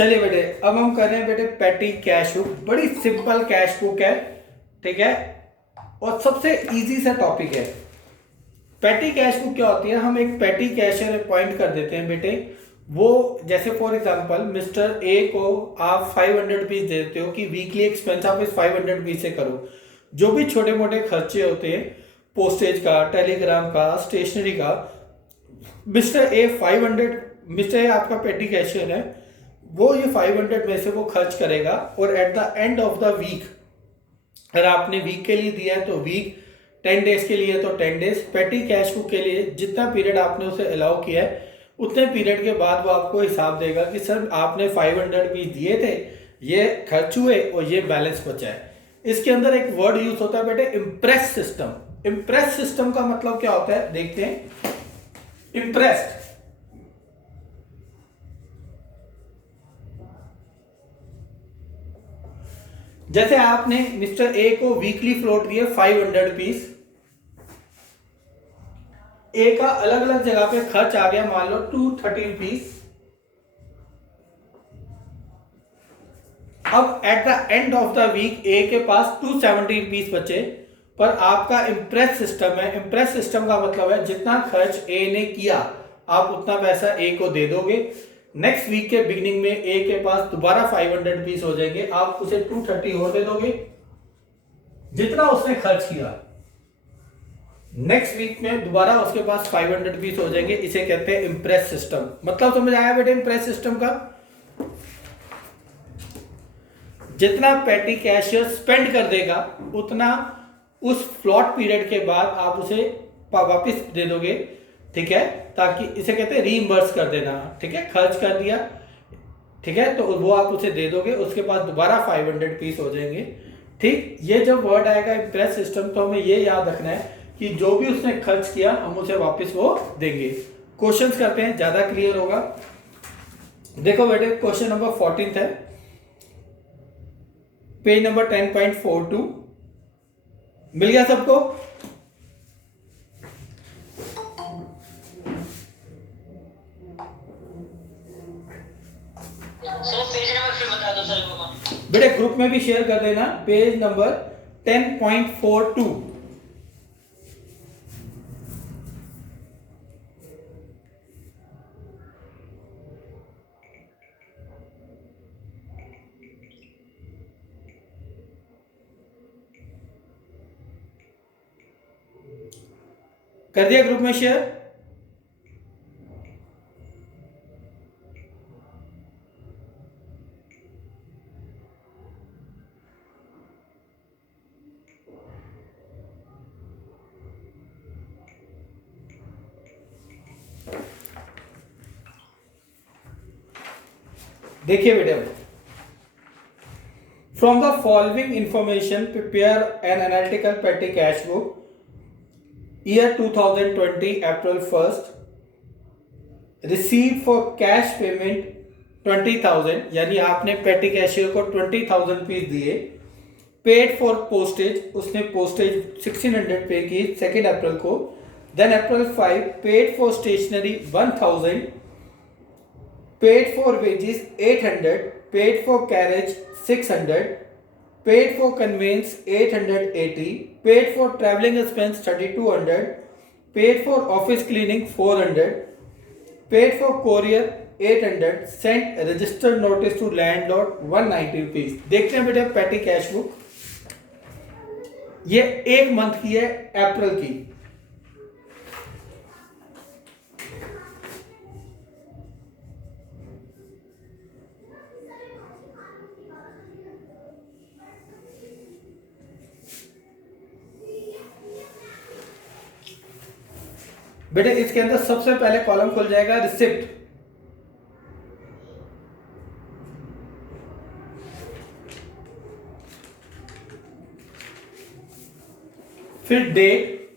चलिए बेटे, अब हम कर रहे हैं बेटे पेटी कैश बुक। बड़ी सिंपल कैश बुक है, ठीक है, और सबसे इजी सा टॉपिक है। पेटी कैश बुक क्या होती है? हम एक पेटी कैशियर अपॉइंट कर देते हैं बेटे। वो जैसे फॉर एग्जांपल मिस्टर ए को आप 500 रुपीज देते हो कि वीकली एक्सपेंस आप इस 500 रुपीज से करो। जो भी छोटे मोटे खर्चे होते हैं, पोस्टेज का, टेलीग्राम का, स्टेशनरी का, मिस्टर ए 500, मिस्टर ए आपका पेटी कैशियर है, वो ये 500 में से वो खर्च करेगा। और at the end of the week, अगर आपने वीक के लिए दिया है तो वीक, 10 डेज के लिए तो 10 डेज, पेटी कैश बुक के लिए जितना पीरियड आपने उसे अलाउ किया है उतने पीरियड के बाद वो आपको हिसाब देगा कि सर आपने 500 रुपीज दिए थे, ये खर्च हुए और ये बैलेंस बचा है। इसके अंदर एक वर्ड यूज होता है बेटे, इम्प्रेस सिस्टम। इम्प्रेस सिस्टम का मतलब क्या होता है, देखते हैं। इम्प्रेस्ड, जैसे आपने मिस्टर ए को वीकली फ्लोट दिए 500 रुपीज, ए का अलग अलग जगह पे खर्च आ गया मान लो 230 रुपीज। अब at the end of the week A के पास 270 रुपीज बचे, पर आपका इम्प्रेस सिस्टम है। इम्प्रेस सिस्टम का मतलब है जितना खर्च ए ने किया आप उतना पैसा ए को दे दोगे। नेक्स्ट वीक के बिगिनिंग में ए के पास दोबारा 500 रुपीज हो जाएंगे, आप उसे 230 और दे दोगे जितना उसने खर्च किया। नेक्स्ट वीक में दोबारा उसके पास 500 रुपीज हो जाएंगे। इसे कहते हैं इम्प्रेस सिस्टम। मतलब समझ आया बेटे इम्प्रेस सिस्टम का? जितना पेटी कैशियर स्पेंड कर देगा उतना उस फ्लॉट पीरियड के बाद आप उसे वापस दे दोगे, ठीक है, ताकि इसे कहते हैं रीइंबर्स कर देना, ठीक है, खर्च कर दिया, ठीक है, तो वो आप उसे दे दोगे, उसके बाद दोबारा 500 पीस हो जाएंगे। ठीक, ये जब वर्ड आएगा इम्प्रेस सिस्टम तो हमें ये याद रखना है कि जो भी उसने खर्च किया हम उसे वापस वो देंगे। क्वेश्चंस करते हैं, ज्यादा क्लियर होगा। देखो बेटे, क्वेश्चन नंबर 14 है, पेज नंबर 10.42। मिल गया सबको? बेटे ग्रुप में भी शेयर कर देना, पेज नंबर 10.42। कर दिया ग्रुप में शेयर? देखिए बेटे, from the following information prepare an analytical petty cash book year 2020 April 1, receive for cash payment 20,000, यानी आपने पेटी कैशियर को 20,000 रुपीज दिए। पेड फॉर पोस्टेज, उसने पोस्टेज 1600 पे की 2 अप्रैल को। Then April 5 paid for stationery 1000, paid for wages 800, paid for carriage 600, paid for conveyance 880, paid for traveling expense 3200, paid for office cleaning 400, paid for courier 800, sent registered notice to landlord 190 rupees। देखते हैं बेटे पेटी cash book, ये एक month की है, अप्रैल की। बेटे इसके अंदर सबसे पहले कॉलम खुल जाएगा रिसिप्ट, फिर date,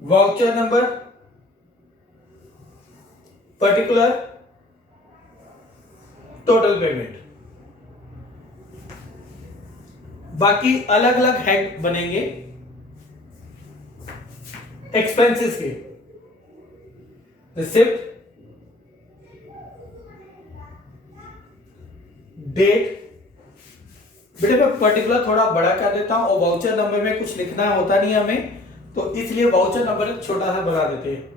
voucher number, particular, total payment. बाकी अलग अलग हेड बनेंगे। एक्सपेंसेस के रिसिप्ट, डेट। बेटे मैं पर्टिकुलर थोड़ा बड़ा कर देता हूं, और वाउचर नंबर में कुछ लिखना होता नहीं है हमें, तो इसलिए वाउचर नंबर छोटा सा बना देते हैं।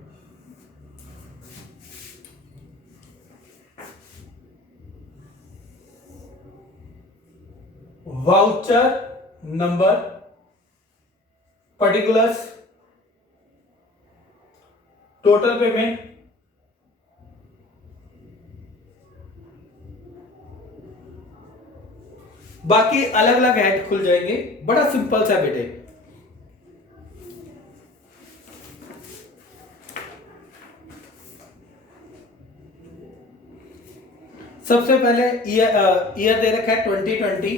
Voucher number, particulars, total payment, बाकी अलग अलग हेड खुल जाएंगे। बड़ा सिंपल सा बेटे। सबसे पहले ईयर दे रखा है 2020,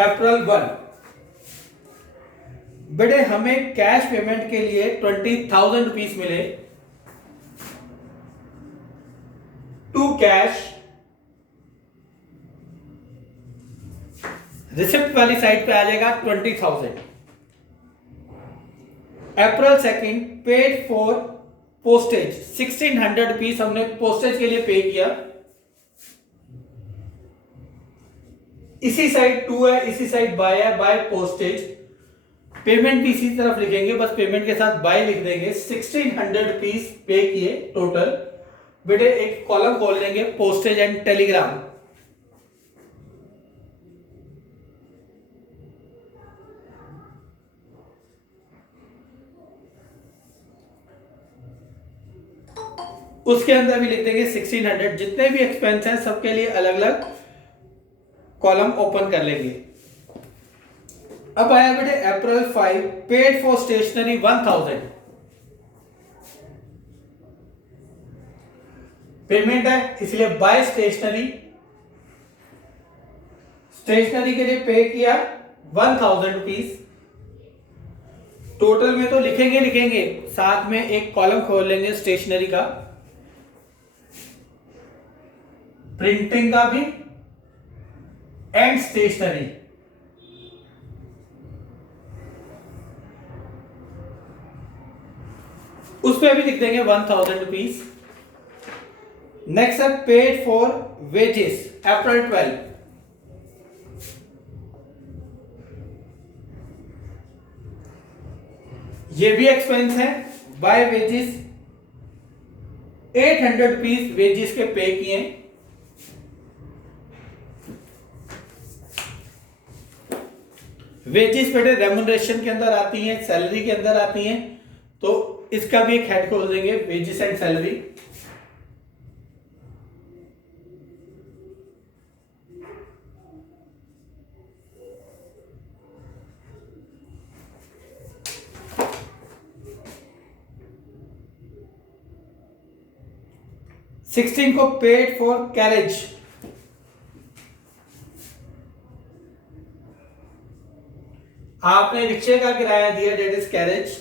अप्रैल 1। बेटे हमें कैश पेमेंट के लिए 20,000 रुपीज मिले टू कैश। रिसिप्ट वाली साइड पे आ जाएगा 20,000। अप्रैल 2 पेड फॉर पोस्टेज 1600 रुपीज हमने पोस्टेज के लिए पे किया। इसी साइड 2 है, इसी साइड बाय है, बाय पोस्टेज। पेमेंट भी इसी तरफ लिखेंगे, बस पेमेंट के साथ बाय लिख देंगे। 1600 रुपीज पे किए टोटल। बेटे एक कॉलम खोल लेंगे, पोस्टेज एंड टेलीग्राम। उसके अंदर भी लिख देंगे 1600। जितने भी एक्सपेंस हैं सबके लिए अलग अलग कॉलम ओपन कर लेंगे। अब आया बेटे अप्रैल 5 पेड फॉर स्टेशनरी 1000। पेमेंट है इसलिए बाय स्टेशनरी, स्टेशनरी के लिए पे किया 1000 रुपीज। टोटल में तो लिखेंगे, साथ में एक कॉलम खोल लेंगे स्टेशनरी का, प्रिंटिंग का भी एंड स्टेशनरी। उस पर भी लिख देंगे 1000 रुपीज। नेक्स्ट है पेड फॉर वेजेस अप्रैल 12। ये भी एक्सपेंस है, बाय वेजेस 800 रुपीज वेजेस के पे किए। वेजेस बेटे रेम्युनरेशन के अंदर आती हैं, सैलरी के अंदर आती हैं, तो इसका भी एक हेड खोल देंगे, वेजेस एंड सैलरी। सिक्सटीन को पेड फॉर कैरेज, आपने रिक्शे का किराया दिया, डेट इज कैरेज।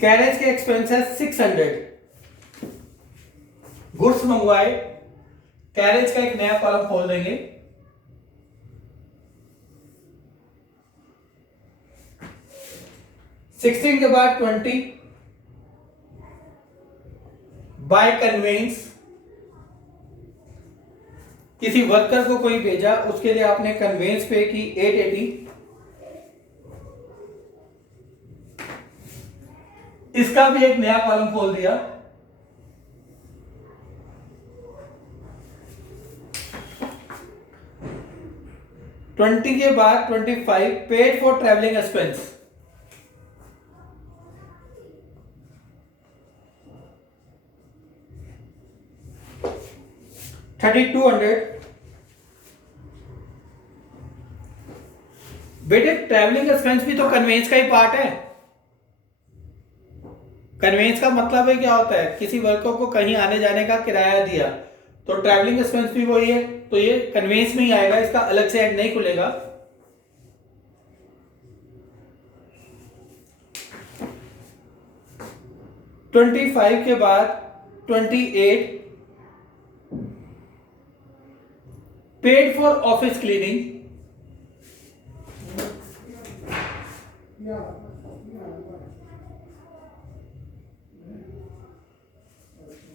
कैरेज के एक्सपेंस है 600। गुड्स मंगवाए, कैरेज का एक नया कॉलम खोल देंगे। सिक्सटीन के बाद 20 बाय कन्वेंस, किसी वर्कर को कोई भेजा, उसके लिए आपने कन्वेंस पे की 880। इसका भी एक नया कॉलम खोल दिया। ट्वेंटी के बाद 25 पेड फॉर ट्रेवलिंग एक्सपेंस, $3200। बेटे ट्रैवलिंग एक्सपेंस भी तो कन्वेंस का ही पार्ट है। कन्वेंस का मतलब है क्या होता है, किसी वर्कर को कहीं आने जाने का किराया दिया, तो ट्रैवलिंग एक्सपेंस भी वही है, तो ये कन्वेंस में ही आएगा, इसका अलग से ऐड नहीं खुलेगा। $25 के बाद 28 पेड फॉर ऑफिस क्लीनिंग,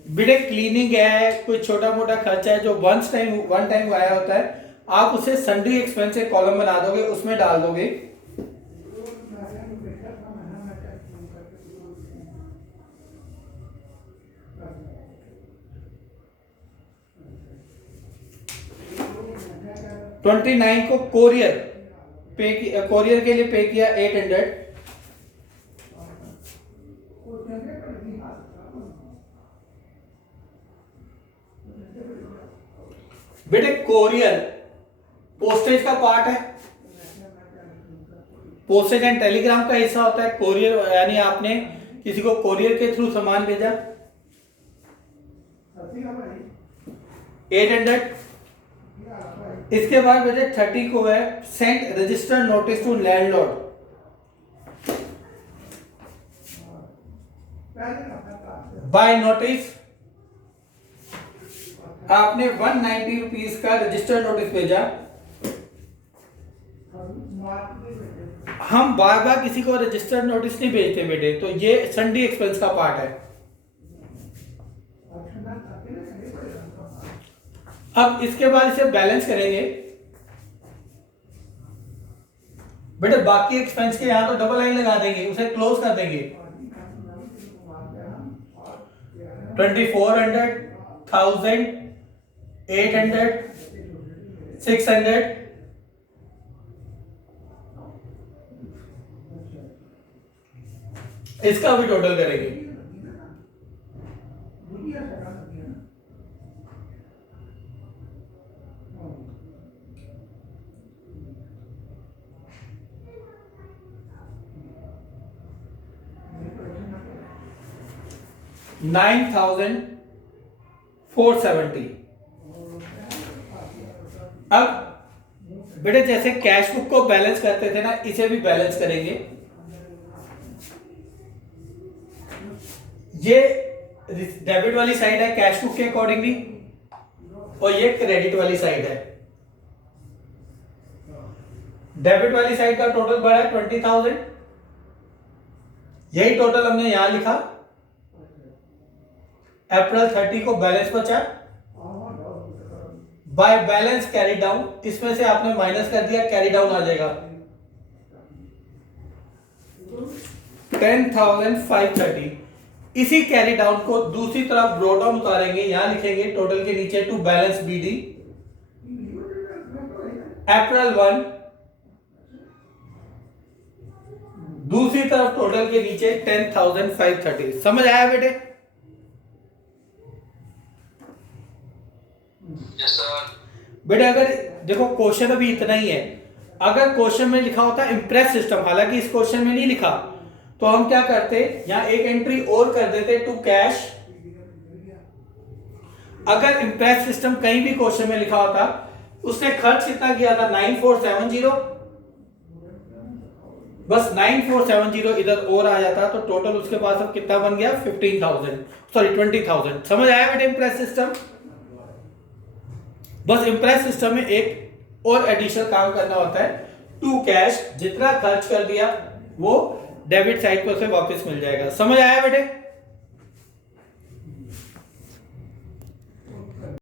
बेटे क्लीनिंग है, कोई छोटा मोटा खर्चा है जो वन टाइम आया होता है, आप उसे सन्ड्री एक्सपेंस एक कॉलम बना दोगे, उसमें डाल दोगे। $29 को कोरियर के लिए पे किया 800। बेटे कोरियर पोस्टेज का पार्ट है, पोस्टेज एंड टेलीग्राम का हिस्सा होता है कोरियर, यानी आपने किसी को कोरियर के थ्रू सामान भेजा 800। इसके बाद बेटे 30 को है sent registered notice to landlord, by notice आपने 190 रुपीज का रजिस्टर्ड नोटिस भेजा। हम बार बार किसी को रजिस्टर्ड नोटिस नहीं भेजते बेटे, तो ये सन्ड्री एक्सपेंस का पार्ट है। अब इसके बाद इसे बैलेंस करेंगे बेटे, बाकी एक्सपेंस के यहां तो डबल लाइन लगा देंगे, उसे क्लोज कर देंगे। 2400, 1000, 800, 600, इसका भी टोटल करेंगे। $9,470। अब बेटे जैसे कैश बुक को बैलेंस करते थे ना, इसे भी बैलेंस करेंगे। ये डेबिट वाली साइड है कैश बुक के अकॉर्डिंगली, और ये क्रेडिट वाली साइड है। डेबिट वाली साइड का टोटल बढ़ा है 20,000, यही टोटल हमने यहां लिखा। अप्रैल 30 को बैलेंस बचा, बाय बैलेंस कैरी डाउन, इसमें से आपने माइनस कर दिया, कैरी डाउन आ जाएगा 10,530। इसी कैरी डाउन को दूसरी तरफ ब्रो डाउन उतारेंगे, यहां लिखेंगे टोटल के नीचे टू बैलेंस बीडी अप्रैल 1, दूसरी तरफ टोटल के नीचे 10,530। समझ आया बेटे? Yes sir. बेटे अगर देखो क्वेश्चन अभी इतना ही है, अगर क्वेश्चन में लिखा होता इम्प्रेस सिस्टम, हालांकि इस क्वेश्चन में नहीं लिखा, तो हम क्या करते, यहां एक एंट्री और कर देते टू कैश। अगर इम्प्रेस सिस्टम कहीं भी क्वेश्चन में लिखा होता, उसने खर्च कितना किया था 9470, बस 9470 इधर और आ जाता, तो टोटल उसके पास अब कितना बन गया 15,000, सॉरी 20,000। समझ आया बेटे इम्प्रेस सिस्टम? बस इम्प्रेस सिस्टम में एक और एडिशनल काम करना होता है, टू कैश, जितना खर्च कर दिया वो डेबिट साइड पर से वापस मिल जाएगा। समझ आया बेटे?